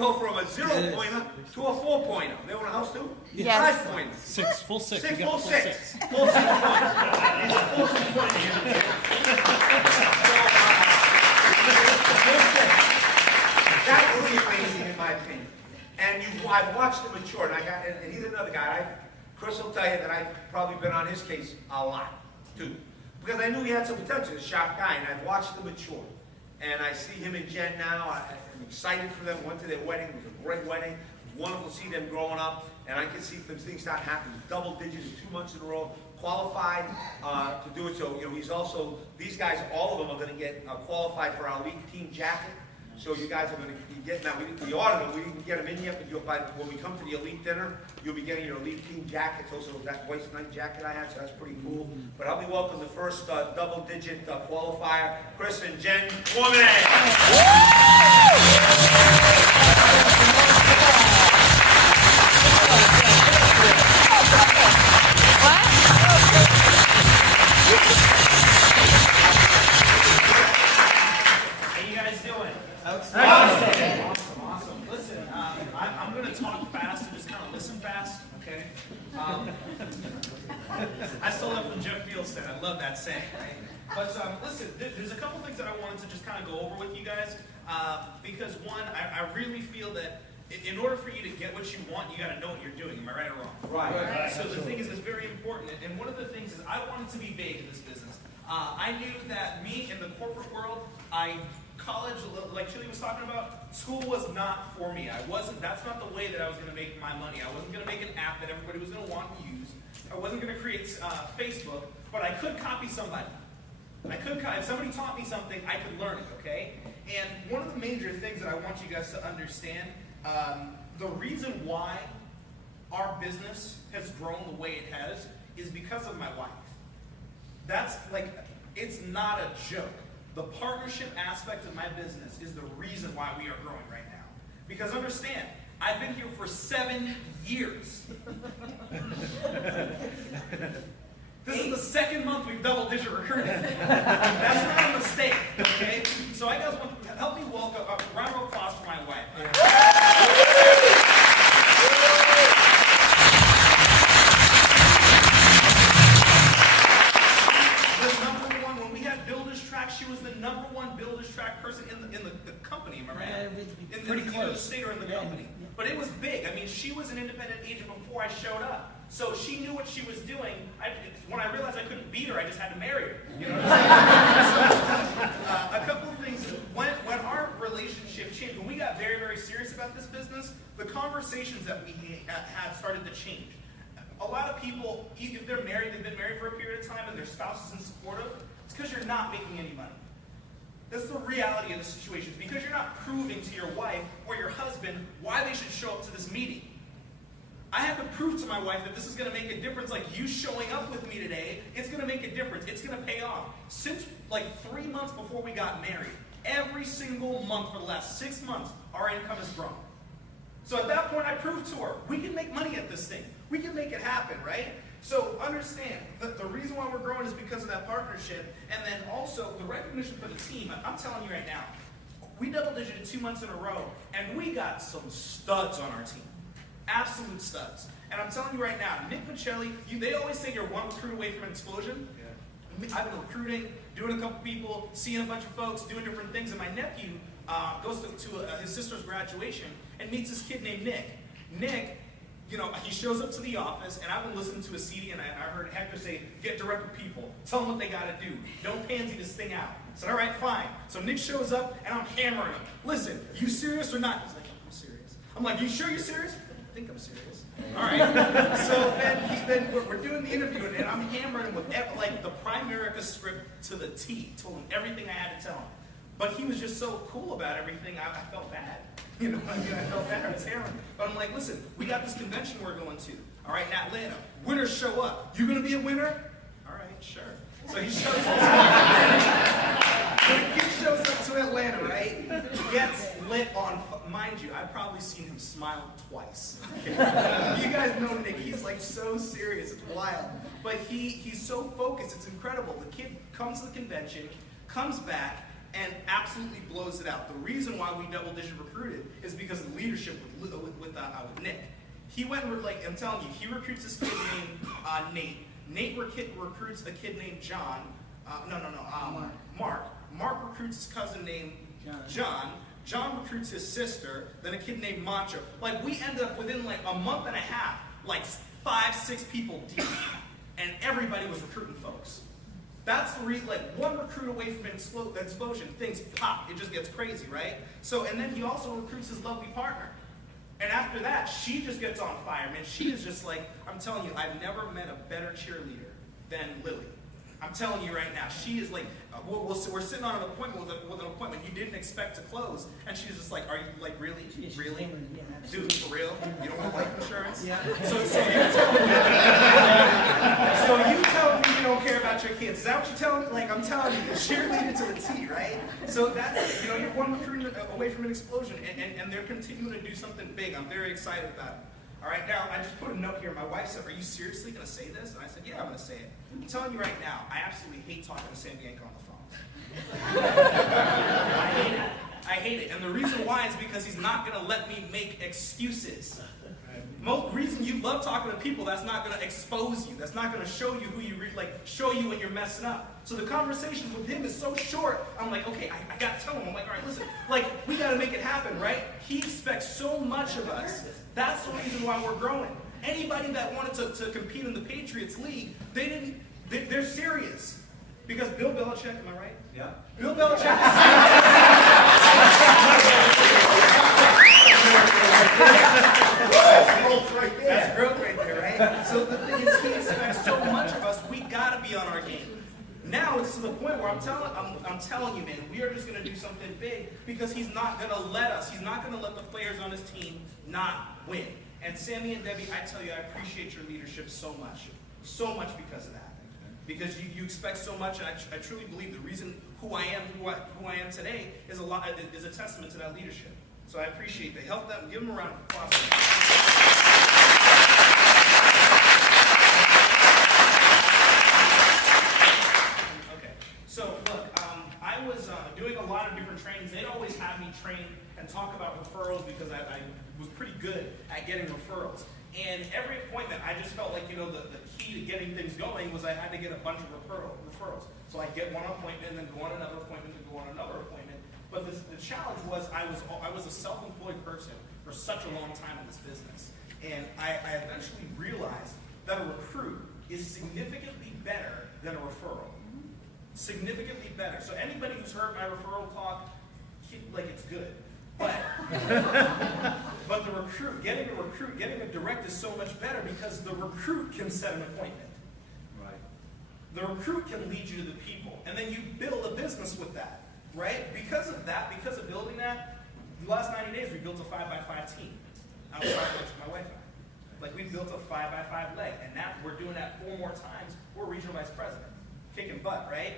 go from a 0-pointer to a 4-pointer. They own a house too? Yes. 5 pointers. Full six. Six, We got full full 6. six. Full 6 points. He's a full 6 pointer here. That would be amazing in my opinion. And I've watched him mature, and he's another guy. Chris will tell you that I've probably been on his case a lot, too. Because I knew he had some potential, a sharp guy, and I've watched him mature. And I see him and Jen now. I'm excited for them. Went to their wedding. It was a great wedding. It was wonderful to see them growing up. And I can see some things start happening. Double digits in 2 months in a row. Qualified to do it. So, he's also, these guys, all of them are going to get qualified for our league team jacket. So you guys are going to be getting that. We ordered them. We didn't get them in yet, but when we come to the elite dinner, you'll be getting your elite team jackets. Also, that white night jacket I have, so that's pretty cool. But I'll be welcoming the first double-digit qualifier, Chris and Jen Foreman I stole that from Jeff Fieldstead. I love that saying, right? But listen, there's a couple things that I wanted to just kind of go over with you guys. Because one, I really feel that in order for you to get what you want, you got to know what you're doing. Am I right or wrong? Right. So the thing is, it's very important. And one of the things is I wanted to be big in this business. I knew that me in the corporate world, college, like Chili was talking about, school was not for me. That's not the way that I was going to make my money. I wasn't going to make an app that everybody was going to want to use. I wasn't going to create Facebook, but I could copy somebody. If somebody taught me something, I could learn it, okay? And one of the major things that I want you guys to understand, the reason why our business has grown the way it has is because of my wife. That's like, it's not a joke. The partnership aspect of my business is the reason why we are growing right now. Because understand, I've been here for 7 years. This is the second month we've double-digit recruited. That's not a mistake, okay? So I guys want to help me welcome a round of applause for my wife. She was the #1 Builders Track person in the company, am I right? In the state or in the company. But it was big. I mean, she was an independent agent before I showed up. So she knew what she was doing. When I realized I couldn't beat her, I just had to marry her. You know what I'm saying? So, a couple of things. When our relationship changed, when we got very, very serious about this business, the conversations that we had started to change. A lot of people, if they're married, they've been married for a period of time and their spouse isn't supportive, it's because you're not making any money. That's the reality of the situation. It's because you're not proving to your wife or your husband why they should show up to this meeting. I had to prove to my wife that this is going to make a difference. Like you showing up with me today, it's going to make a difference. It's going to pay off. Since like 3 months before we got married, every single month for the last 6 months, our income has grown. So at that point, I proved to her, we can make money at this thing. We can make it happen, right? So understand that the reason why we're growing is because of that partnership, and then also the recognition for the team. I'm telling you right now, we double-digited 2 months in a row, and we got some studs on our team. Absolute studs. And I'm telling you right now, Nick Pacelli, they always say you're one recruit away from an explosion. Yeah. I've been recruiting, doing a couple people, seeing a bunch of folks, doing different things, and my nephew goes to his sister's graduation and meets this kid named Nick. Nick, you know, he shows up to the office, and I've been listening to a CD, and I heard Hector say, get direct with people. Tell them what they got to do. Don't pansy this thing out. I said, all right, fine. So Nick shows up, and I'm hammering him. Listen, you serious or not? He's like, I'm serious. I'm like, you sure you're serious? I think I'm serious. All right. So then we're doing the interview, and I'm hammering him with like the Primerica script to the T. Told him everything I had to tell him. But he was just so cool about everything, I felt bad. You know, I felt bad. I was hammering. But I'm like, listen, we got this convention we're going to. All right, in Atlanta. Winners show up. You going to be a winner? All right, sure. So he shows up. So the kid shows up to Atlanta, right? Gets lit on, mind you, I've probably seen him smile twice. Okay? You guys know Nick, he's like so serious, it's wild. But he's so focused, it's incredible. The kid comes to the convention, comes back, and absolutely blows it out. The reason why we double-digit recruited is because of the leadership leadership with Nick. He went, like, I'm telling you, he recruits this kid named Nate. Nate recruits a kid named John. Mark. Mark recruits his cousin named John. John recruits his sister, then a kid named Macho. Like, we ended up within like a month and a half, like 5-6 people deep. And everybody was recruiting folks. That's the reason, like, one recruit away from an explosion, things pop. It just gets crazy, right? So, and then he also recruits his lovely partner. And after that, she just gets on fire, man. She is just like, I'm telling you, I've never met a better cheerleader than Lily. I'm telling you right now, she is like, we're sitting on an appointment with an appointment you didn't expect to close, and she's just like, are you like really, dude, for real? You don't want life insurance? Yeah. So you tell me you don't care about your kids? Is that what you're telling me? Like, I'm telling you, cheerleader to the T, right? So that's, you're one recruit away from an explosion, and they're continuing to do something big. I'm very excited about it. All right, now, I just put a note here. My wife said, are you seriously going to say this? And I said, yeah, I'm going to say it. I'm telling you right now, I absolutely hate talking to Sam Bianco on the phone. I hate it. And the reason why is because he's not going to let me make excuses. Most reason you love talking to people, that's not going to expose you. That's not going to show you who you show you when you're messing up. So the conversations with him is so short. I'm like, okay, I got to tell him. I'm like, all right, listen, like, we got to make it happen, right? He expects so much of us. That's the reason why we're growing. Anybody that wanted to compete in the Patriots League, they're serious. Because Bill Belichick, am I right? Yeah. Bill Belichick That's growth right there, right? So the thing is, he expects so much of us, we gotta be on our game. Now it's to the point where I'm telling you, man, we are just gonna do something big because he's not gonna let us. He's not gonna let the players on his team not win. And Sammy and Debbie, I tell you, I appreciate your leadership so much because of that. Because you expect so much, and I truly believe the reason who I am today is a testament to that leadership. So I appreciate that. Help them, give them a round of applause. Okay, so look, I was doing a lot of different trainings. They'd always have me train and talk about referrals because I was pretty good at getting referrals. And every appointment, I just felt like, the key to getting things going was I had to get a bunch of referrals. So I'd get one appointment, and then go on another appointment, and go on another appointment. But the challenge was I was a self-employed person for such a long time in this business. And I eventually realized that a recruit is significantly better than a referral. Significantly better. So anybody who's heard my referral talk, like, it's good. But getting a direct is so much better because the recruit can set an appointment. Right. The recruit can lead you to the people, and then you build a business with that, right? Because of building that, the last 90 days we built a 5x5 team. I was talking to my wife and I. Like, we built a 5x5 leg, and that we're doing that 4 more times. We're regional vice president, kicking butt, right?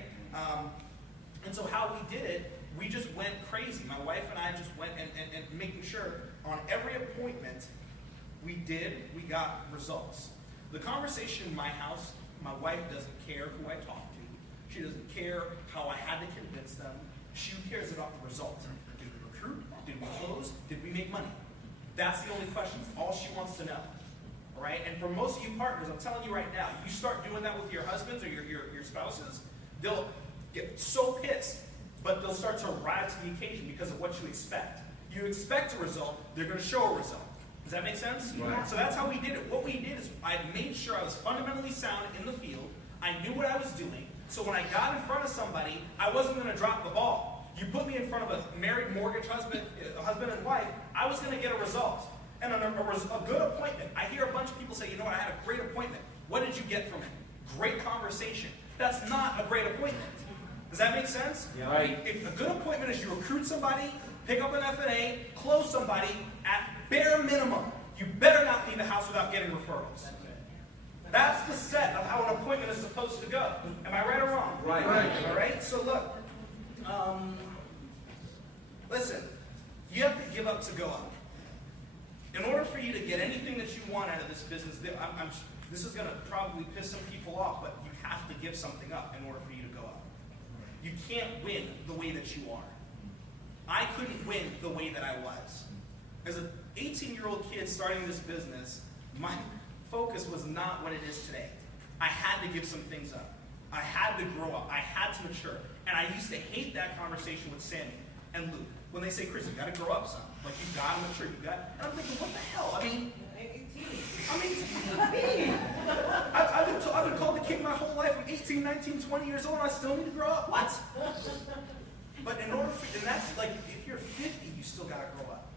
And so how we did it, we just went crazy. My wife and I just went and making sure on every appointment we got results. The conversation in my house, my wife doesn't care who I talk to. She doesn't care how I had to convince them. She cares about the results. Did we recruit? Did we close? Did we make money? That's the only question. It's all she wants to know. All right? And for most of you partners, I'm telling you right now, you start doing that with your husbands or your spouses, they'll get so pissed. But they'll start to rise to the occasion because of what you expect. You expect a result, they're going to show a result. Does that make sense? Right. So that's how we did it. What we did is I made sure I was fundamentally sound in the field. I knew what I was doing. So when I got in front of somebody, I wasn't going to drop the ball. You put me in front of a married mortgage husband and wife, I was going to get a result. And a good appointment. I hear a bunch of people say, I had a great appointment. What did you get from it? Great conversation. That's not a great appointment. Does that make sense? Yeah. Right. If a good appointment is you recruit somebody, pick up an F&A, close somebody, at bare minimum, you better not leave the house without getting referrals. That's the set of how an appointment is supposed to go. Am I right or wrong? Right. All right? So look, listen, you have to give up to go up. In order for you to get anything that you want out of this business, this is going to probably piss some people off, but you have to give something up in order for you to go up. You can't win the way that you are. I couldn't win the way that I was. 18-year-old kid starting this business, my focus was not what it is today. I had to give some things up. I had to grow up. I had to mature. And I used to hate that conversation with Sammy and Luke when they say, Chris, you got to grow up some. Like, you got to mature. You got. And I'm thinking, what the hell? I mean, I've been called the king my whole life. I'm 18, 19, 20 years old, and I still need to grow up. What? But in order for, and that's like, if you're 50, you still got to grow up.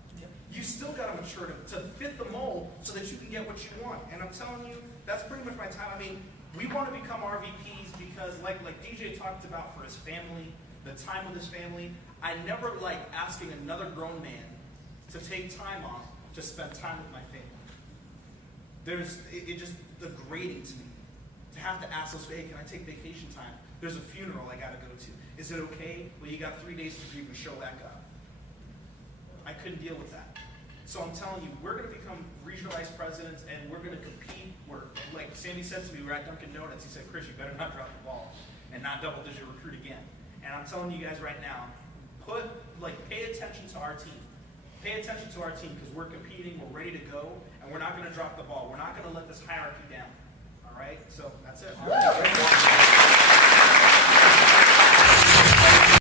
You still got to mature to fit the mold so that you can get what you want. And I'm telling you, that's pretty much my time. I mean, we want to become RVPs because, like DJ talked about for his family, the time with his family, I never like asking another grown man to take time off to spend time with my family. It just degrading to me to have to ask those, hey, can I take vacation time? There's a funeral I got to go to. Is it okay? Well, you got 3 days to grieve and show back up. I couldn't deal with that. So I'm telling you, we're going to become regional vice presidents, and we're going to compete. Like Sammy said to me, we're at Dunkin' Donuts. He said, Chris, you better not drop the ball and not double-digit recruit again. And I'm telling you guys right now, pay attention to our team. Pay attention to our team because we're competing, we're ready to go, and we're not going to drop the ball. We're not going to let this hierarchy down. All right? So that's it.